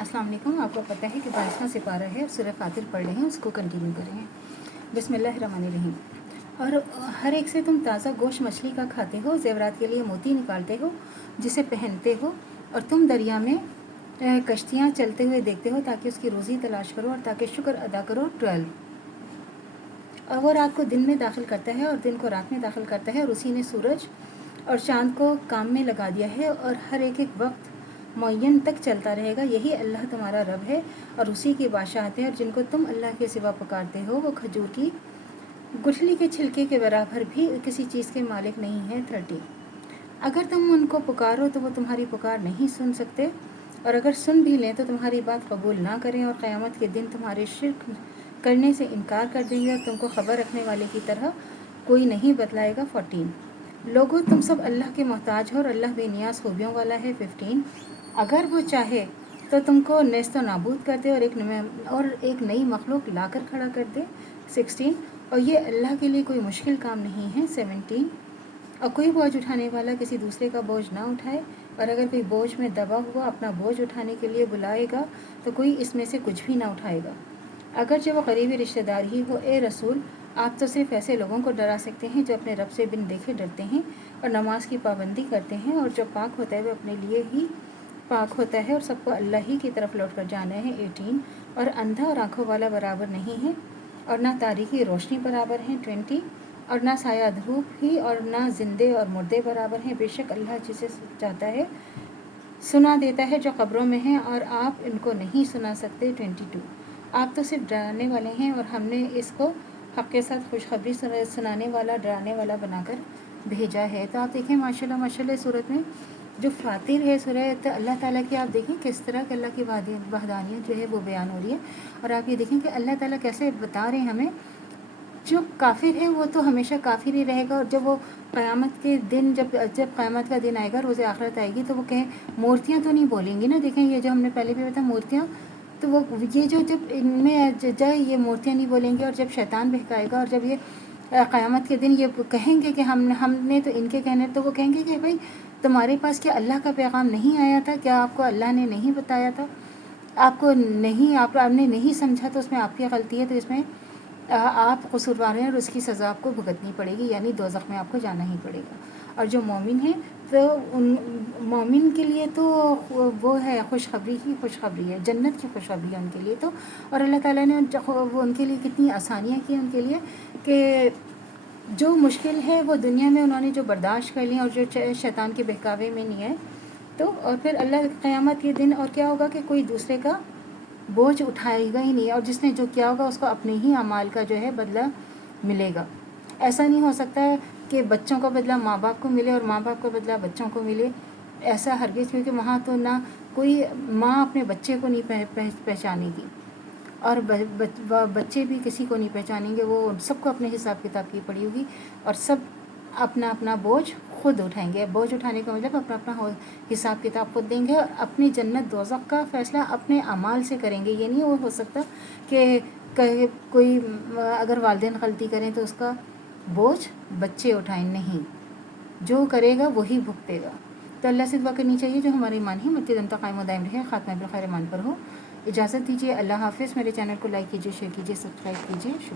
अस्सलाम वालेकुम। आपको पता है कि 22वां सिपारा है और सूरह फातिर पढ़ रहे हैं, उसको कंटिन्यू करेंगे। बिस्मिल्लाहिर्रहमानिर्रहीम। और हर एक से तुम ताज़ा गोश्त मछली का खाते हो, ज़ेवरात के लिए मोती निकालते हो जिसे पहनते हो, और तुम दरिया में कश्तियाँ चलते हुए देखते हो ताकि उसकी रोज़ी तलाश करो और ताकि शुक्र अदा करो। 12। और वो रात को दिन में दाखिल करता है और दिन को रात में दाखिल करता है, और उसी ने सूरज और चाँद को काम में लगा दिया है और हर एक वक्त मुअय्यन तक चलता रहेगा। यही अल्लाह तुम्हारा रब है और उसी की बादशाहत है। और जिनको तुम अल्लाह के सिवा पुकारते हो वो खजूर की गुठली के छिलके के बराबर भी किसी चीज़ के मालिक नहीं है। 30। अगर तुम उनको पुकारो तो वो तुम्हारी पुकार नहीं सुन सकते, और अगर सुन भी लें तो तुम्हारी बात कबूल ना करें, और क़यामत के दिन तुम्हारे शिर्क करने से इनकार कर देंगे और तुमको ख़बर रखने वाले की तरह कोई नहीं बतलाएगा। 14। लोगों, तुम सब अल्लाह के मोहताज हो और अल्लाह बेनियाज़ खूबियों वाला है। 15। अगर वो चाहे तो तुमको नेस्तो नाबूद कर दे और एक नई मखलूक लाकर खड़ा कर दे। 16। और ये अल्लाह के लिए कोई मुश्किल काम नहीं है। 17। और कोई बोझ उठाने वाला किसी दूसरे का बोझ ना उठाए, और अगर कोई बोझ में दबा हुआ अपना बोझ उठाने के लिए बुलाएगा तो कोई इसमें से कुछ भी ना उठाएगा, अगरचे वो करीबी रिश्तेदार ही हो। ए रसूल, आप तो सिर्फ ऐसे लोगों को डरा सकते हैं जो अपने रब से बिन देखे डरते हैं और नमाज की पाबंदी करते हैं, और जो पाक होता है वो अपने लिए ही पाक होता है और सबको अल्लाह ही की तरफ लौट कर जाना है। 18। और अंधा और आँखों वाला बराबर नहीं है, और ना तारीकी रोशनी बराबर हैं। 20। और ना साया धूप ही, और ना जिंदे और मुर्दे बराबर हैं। बेशक अल्लाह जिसे चाहता है सुना देता है जो कब्रों में है, और आप इनको नहीं सुना सकते। 22। आप तो सिर्फ डराने वाले हैं और हमने इसको हक़ के साथ खुशखबरी सुनाने वाला, डराने वाला बनाकर भेजा है। तो आप देखें माशाल्लाह सूरत में जो फातिर है सूरह, तो अल्लाह ताला की आप देखें किस तरह के अल्लाह की वहदानियत जो है वो बयान हो रही है। और आप ये देखें कि अल्लाह ताला कैसे बता रहे हैं हमें, जो काफिर है वो तो हमेशा काफिर ही रहेगा, और जब वो क़यामत के दिन जब क़यामत का दिन आएगा, रोज़े आखिरत आएगी, तो वो कहें मूर्तियाँ तो नहीं बोलेंगी ना। देखें ये जो हमने पहले भी बताया मूर्तियाँ, तो वो ये जो जब इनमें जाए ये मूर्तियाँ नहीं बोलेंगी, और जब शैतान बहकाएगा और जब ये क़यामत के दिन ये कहेंगे कि हमने तो इनके कहने, तो वो कहेंगे कि भाई तुम्हारे पास क्या अल्लाह का पैगाम नहीं आया था? क्या आपको अल्लाह ने नहीं बताया था? आपने नहीं समझा, तो उसमें आपकी गलती है, तो इसमें आप कसूरवार हैं और उसकी सज़ा आपको भुगतनी पड़ेगी, यानी दोज़ख में आपको जाना ही पड़ेगा। और जो मोमिन है तो उन मोमिन के लिए तो वो है खुशखबरी ही खुशखबरी है, जन्नत की खुशखबरी है उनके लिए तो। और अल्लाह ताला ने वो उनके लिए कितनी आसानियाँ की उनके लिए, कि जो मुश्किल है वो दुनिया में उन्होंने जो बर्दाश्त कर लिया और जो शैतान के बहकावे में नहीं है, तो और फिर अल्लाह क़यामत के दिन और क्या होगा कि कोई दूसरे का बोझ उठाएगा ही नहीं, और जिसने जो किया होगा उसको अपने ही अमाल का जो है बदला मिलेगा। ऐसा नहीं हो सकता है कि बच्चों का बदला माँ बाप को मिले और माँ बाप का बदला बच्चों को मिले, ऐसा हरगिज़, क्योंकि वहाँ तो ना कोई माँ अपने बच्चे को नहीं पहचानेगी, और बच्चे भी किसी को नहीं पहचानेंगे। वो सबको अपने हिसाब किताब की पड़ी होगी, और सब अपना अपना बोझ खुद उठाएंगे। बोझ उठाने का मतलब अपना अपना हिसाब किताब खुद देंगे, और अपनी जन्नत दोज़ख का फ़ैसला अपने अमाल से करेंगे। ये नहीं हो सकता कि कोई अगर वालिदैन गलती करें तो उसका बोझ बच्चे उठाएं, नहीं, जो करेगा वही भुगतेगा। तो अल्लाह से दुआ करनी चाहिए जो हमारे ईमान ही मक्की दम तक कायम दायम रहे, ख़ात्मा बिल खैर ईमान पर हो। इजाज़त दीजिए, अल्लाह हाफ़िज़। मेरे चैनल को लाइक कीजिए, शेयर कीजिए, सब्सक्राइब कीजिए।